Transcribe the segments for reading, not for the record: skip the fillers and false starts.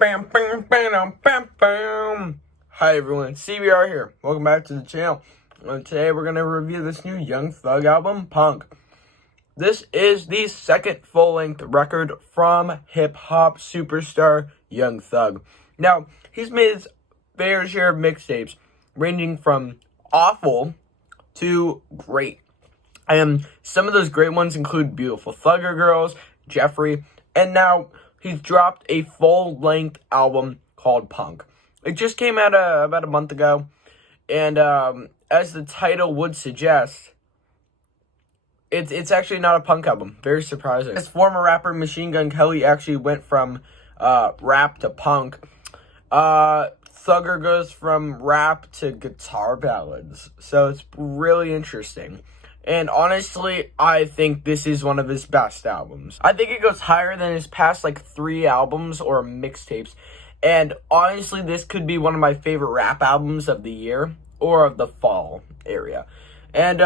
Bam, bam, bam, bam, bam. Hi everyone, CBR here. Welcome back to the channel. And today we're going to review this new Young Thug album, Punk. This is the second full-length record from hip-hop superstar Young Thug. Now, he's made his fair share of mixtapes, ranging from awful to great. And some of those great ones include Beautiful Thugger Girls, Jeffrey, and now he's dropped a full-length album called Punk. It just came out about a month ago, and as the title would suggest, it's actually not a punk album. Very surprising. His former rapper Machine Gun Kelly actually went from rap to punk. Thugger goes from rap to guitar ballads, so it's really interesting. And honestly, I think this is one of his best albums. I think it goes higher than his past, 3 albums or mixtapes. And honestly, this could be one of my favorite rap albums of the year or of the fall area. And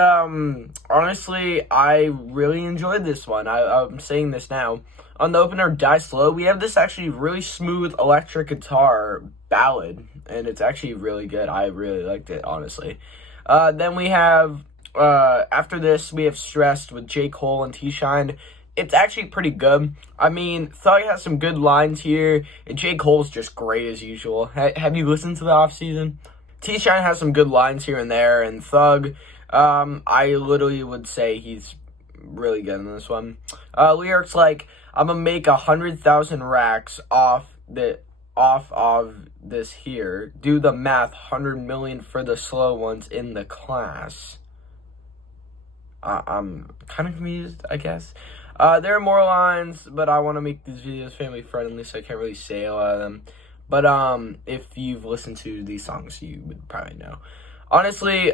honestly, I really enjoyed this one. I'm saying this now. On the opener, Die Slow, we have this actually really smooth electric guitar ballad. And it's actually really good. I really liked it, honestly. Then we have... after this, we have Stressed with J. Cole and T-Shine. It's actually pretty good. I mean, Thug has some good lines here, and J. Cole's just great as usual. Have you listened to the off-season? T-Shine has some good lines here and there, and Thug, I literally would say he's really good in this one. Lyrics like, I'm gonna make 100,000 racks off of this here. Do the math, 100 million for the slow ones in the class. I'm kind of confused, I guess. There are more lines, but I want to make these videos family friendly, so I can't really say a lot of them. But if you've listened to these songs, you would probably know. Honestly,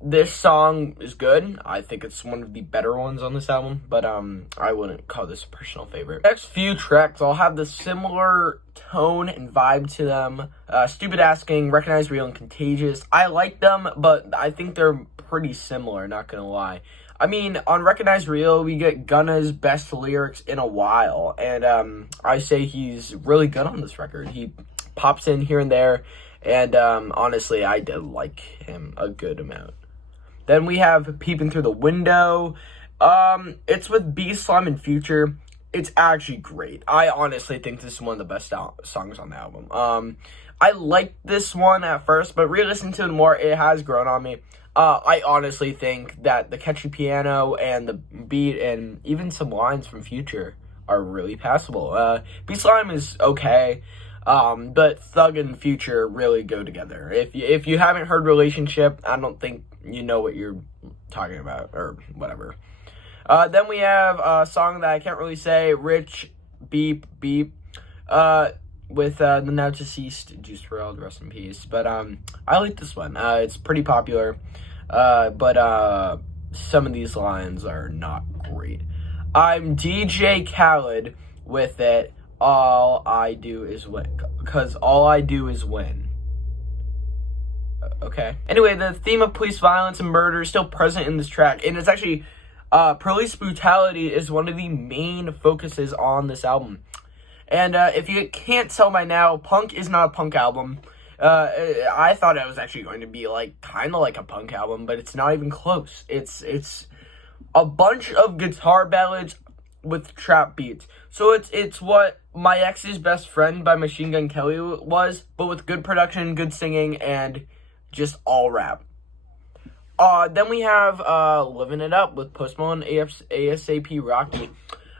this song is good. I think it's one of the better ones on this album, but I wouldn't call this a personal favorite. Next few tracks all have the similar tone and vibe to them. Stupid Asking, Recognize Real, and Contagious. I like them, but I think they're pretty similar, not gonna lie. I mean, on Recognize Real, we get Gunna's best lyrics in a while, and I say he's really good on this record. He pops in here and there, and honestly, I did like him a good amount. Then we have Peeping Through the Window. It's with B-Slime and Future. It's actually great. I honestly think this is one of the best songs on the album. I liked this one at first, but re-listening to it more, it has grown on me. I honestly think that the catchy piano and the beat and even some lines from Future are really passable. B-Slime is okay, but Thug and Future really go together. If you haven't heard Relationship, I don't think you know what you're talking about, or whatever. Then we have a song that I can't really say, Rich Beep Beep, with the now deceased Juice WRLD, rest in peace. But I like this one. It's pretty popular, but some of these lines are not great. I'm DJ Khaled with it. All I do is win, because all I do is win. Okay. Anyway, the theme of police violence and murder is still present in this track, and it's actually police brutality is one of the main focuses on this album. And if you can't tell by now, Punk is not a punk album. I thought it was actually going to be kind of like a punk album, but it's not even close. It's a bunch of guitar ballads with trap beats. So it's what My Ex's Best Friend by Machine Gun Kelly was, but with good production, good singing, and just all rap. Then we have Living It Up with Post Malone, ASAP Rocky.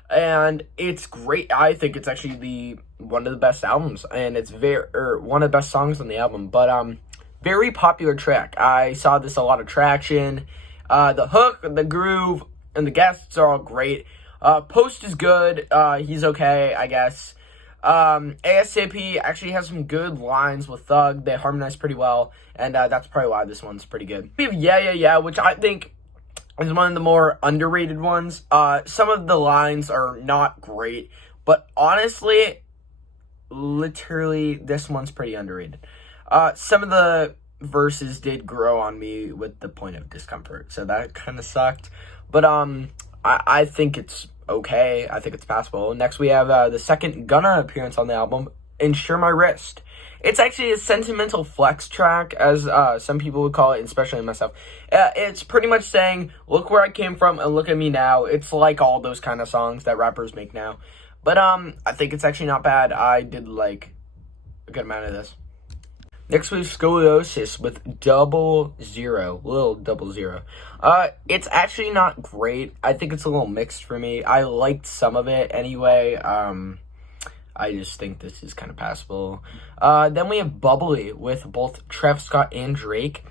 And it's great. I think it's actually one of the best albums, and it's one of the best songs on the album. But very popular track. I saw this a lot of traction. The hook, the groove, and the guests are all great. Post is good. He's okay, I guess. ASAP actually has some good lines with Thug. They harmonize pretty well, and that's probably why this one's pretty good. We have Yeah Yeah Yeah, which I think is one of the more underrated ones. Some of the lines are not great, but honestly, literally, this one's pretty underrated. Some of the verses did grow on me with the point of discomfort, so that kind of sucked. But I think it's okay. I think it's passable. Next, we have the second Gunna appearance on the album, Insure My Wrist. It's actually a sentimental flex track, as some people would call it, especially myself. It's pretty much saying, look where I came from and look at me now. It's like all those kind of songs that rappers make now. But I think it's actually not bad. I did like a good amount of this. Next we have Scoliosis with Lil 00. It's actually not great. I think it's a little mixed for me. I liked some of it anyway. I just think this is kind of passable. Then we have Bubbly with both Travis Scott and Drake.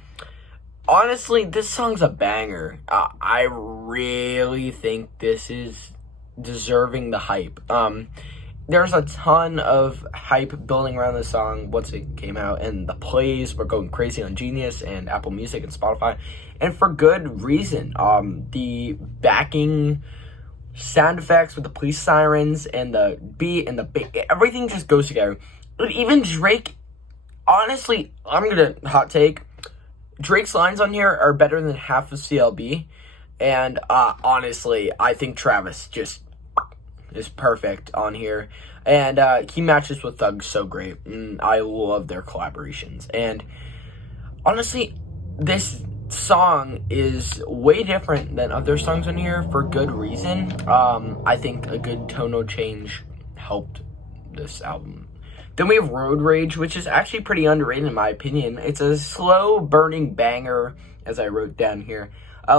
Honestly, this song's a banger. I really think this is deserving the hype. There's a ton of hype building around this song once it came out, and the plays were going crazy on Genius and Apple Music and Spotify, and for good reason. The backing sound effects with the police sirens and the beat and the everything just goes together. Even Drake, honestly, I'm gonna hot take, Drake's lines on here are better than half of CLB, and honestly, I think Travis just is perfect on here, and he matches with Thug so great, and I love their collaborations. And honestly, this song is way different than other songs on here for good reason. I think a good tonal change helped this album. Then we have Road Rage, which is actually pretty underrated in my opinion. It's a slow burning banger, as I wrote down here,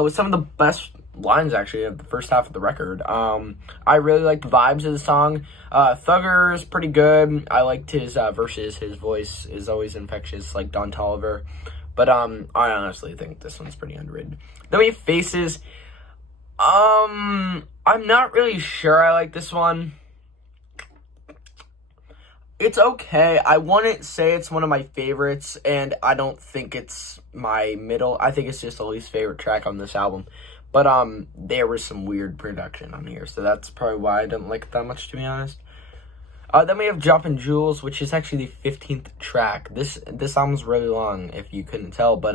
with some of the best lines actually of the first half of the record. I really like the vibes of the song. Thugger is pretty good. I liked his verses. His voice is always infectious, like Don Toliver. But I honestly think this one's pretty underrated. Then we have Faces. I'm not really sure I like this one. It's okay. I wouldn't say it's one of my favorites, and I don't think it's my middle. I think it's just the least favorite track on this album. But there was some weird production on here, so that's probably why I didn't like it that much, to be honest. Then we have Droppin' Jewels, which is actually the 15th track. This album's really long, if you couldn't tell, but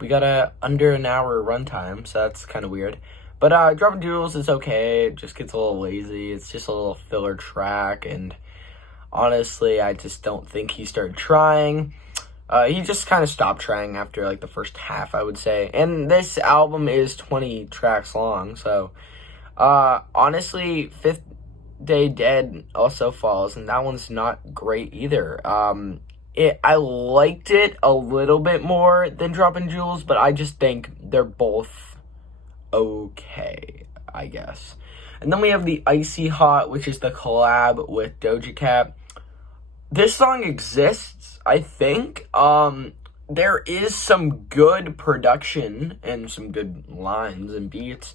we got under an hour runtime, so that's kind of weird. But Droppin' Jewels is okay. It just gets a little lazy. It's just a little filler track, and honestly, I just don't think he started trying. He just kind of stopped trying after, like, the first half, I would say. And this album is 20 tracks long, so honestly, Fifth Day Dead also falls, and that one's not great either. I liked it a little bit more than Droppin' Jewels, but I just think they're both okay, I guess. And then we have the Icy Hot, which is the collab with Doja Cat. This song exists, I think. There is some good production and some good lines and beats.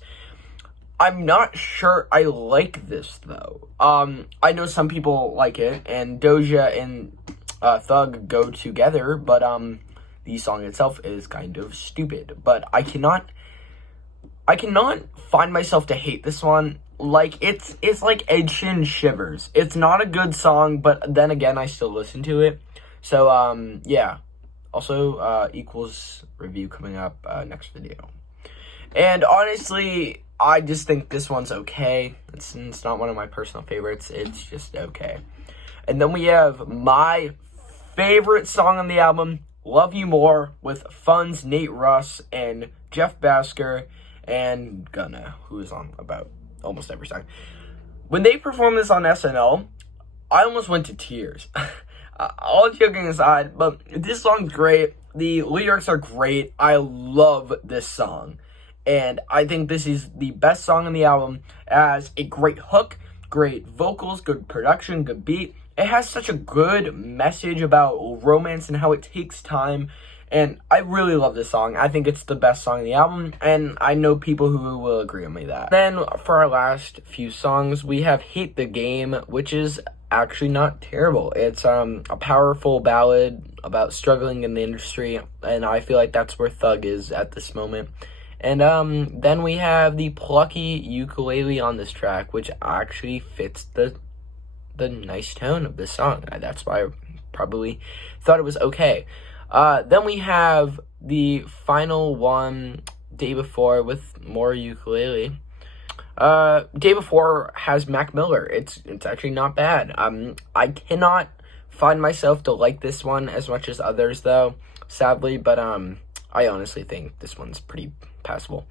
I'm not sure I like this, though. I know some people like it, and Doja and Thug go together, but the song itself is kind of stupid. But I cannot find myself to hate this one. Like, it's like Ed Sheeran Shivers. It's not a good song, but then again, I still listen to it. So, yeah. Also, equals review coming up next video. And honestly, I just think this one's okay. It's not one of my personal favorites. It's just okay. And then we have my favorite song on the album, Love You More, with Fun's Nate Russ and Jeff Basker and Gunna, who is on about almost every song. When they performed this on SNL, I almost went to tears. All joking aside, but this song's great. The lyrics are great. I love this song. And I think this is the best song on the album. It has a great hook, great vocals, good production, good beat. It has such a good message about romance and how it takes time. And I really love this song. I think it's the best song on the album, and I know people who will agree with me that. Then, for our last few songs, we have Hate the Game, which is actually not terrible. It's a powerful ballad about struggling in the industry, and I feel like that's where Thug is at this moment. And then we have the plucky ukulele on this track, which actually fits the nice tone of this song. That's why I probably thought it was okay. Then we have the final one, Day Before, with more ukulele. Day Before has Mac Miller. It's actually not bad. I cannot find myself to like this one as much as others, though, sadly, but I honestly think this one's pretty passable.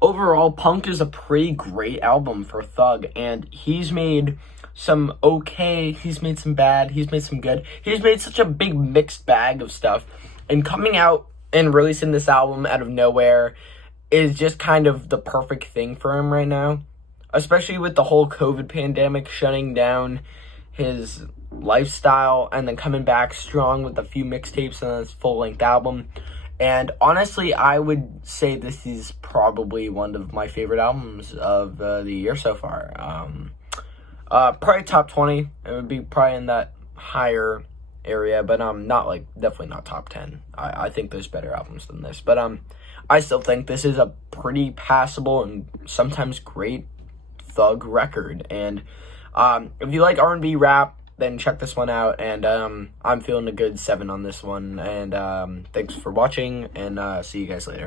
Overall, Punk is a pretty great album for Thug, and he's made some okay, he's made some bad, he's made some good. He's made such a big mixed bag of stuff, and coming out and releasing this album out of nowhere is just kind of the perfect thing for him right now, especially with the whole COVID pandemic shutting down his lifestyle and then coming back strong with a few mixtapes and this full-length album. And honestly, I would say this is probably one of my favorite albums of the year so far. Probably top 20. It would be probably in that higher area, but definitely not top 10. I think there's better albums than this, but I still think this is a pretty passable and sometimes great Thug record. And if you like R&B rap, then check this one out, and I'm feeling a good 7 on this one, and thanks for watching, and see you guys later.